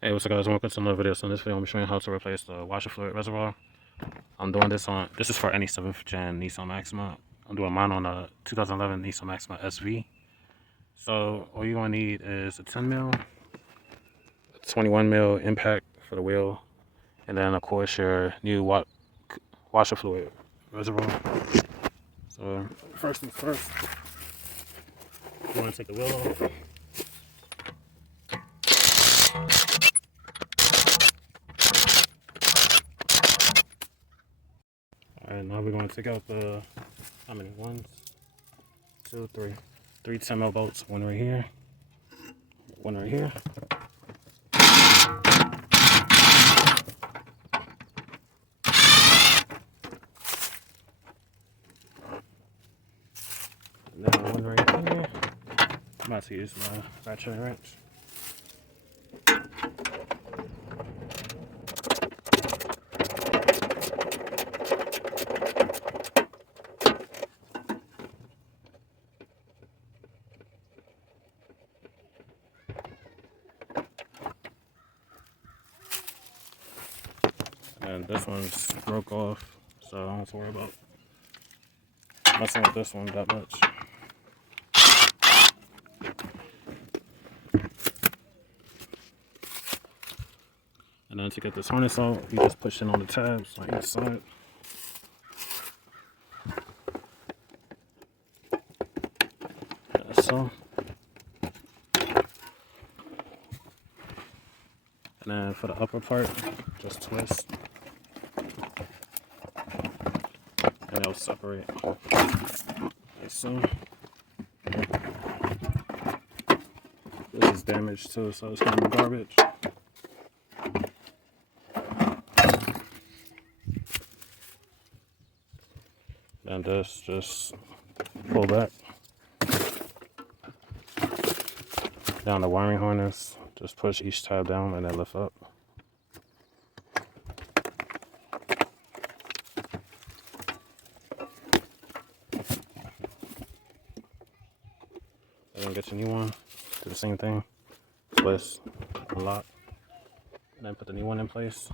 Hey, what's up guys, welcome to another video. So in this video I'm showing you how to replace the washer fluid reservoir. I'm doing this this is for any 7th gen Nissan Maxima. I'm doing mine on a 2011 Nissan Maxima SV. So all you're going to need is a 10 mil, 21 mil impact for the wheel, and then of course your new washer fluid reservoir. So first things first, you want to take the wheel off. Alright, now we're going to take out the, how many? 1, 2, 3. 3 10 mil bolts, one right here, one right here. And then one right here. I'm about to use my ratchet wrench. And this one's broke off, so I don't have to worry about messing with this one that much. And then to get this harness out, you just push in on the tabs on each side. So. And then for the upper part, just twist. And it'll separate. Like so. This is damaged too, so it's gonna be garbage. And this, just pull back. Down the wiring harness, just push each tab down and then lift up. And then get your new one, do the same thing, twist, unlock, and then put the new one in place.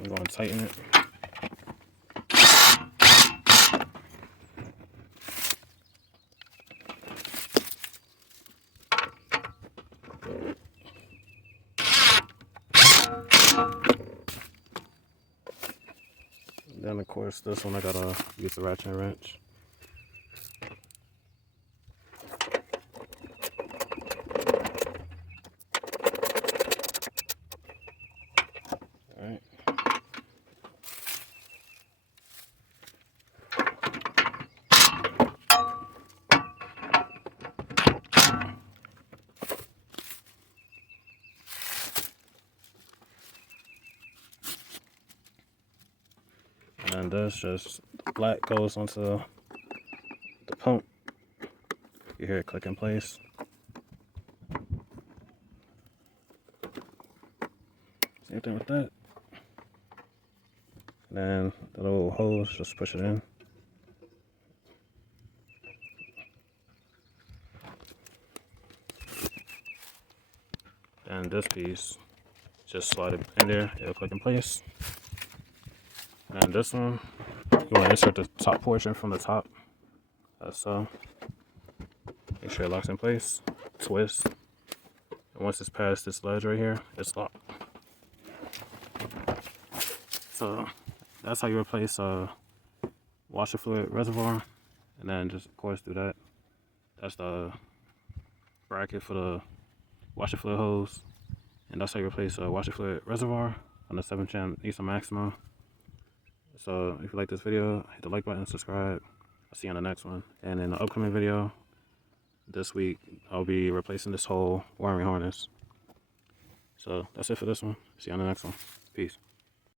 I'm going to tighten it. Then of course this one I gotta use the ratchet wrench. Alright. And this just black goes onto the pump. You hear it click in place. Same thing with that. And then the little hose, just push it in. And this piece, just slide it in there, it'll click in place. And this one, you want to insert the top portion from the top. That's so. Make sure it locks in place. Twist. And once it's past this ledge right here, it's locked. So that's how you replace a washer fluid reservoir. And then just of course do that. That's the bracket for the washer fluid hose, and that's how you replace a washer fluid reservoir on the 7th gen Nissan Maxima. So if you like this video, hit the like button, subscribe. I'll see you on the next one. And in the upcoming video this week, I'll be replacing this whole wiring harness. So that's it for this one. See you on the next one. Peace.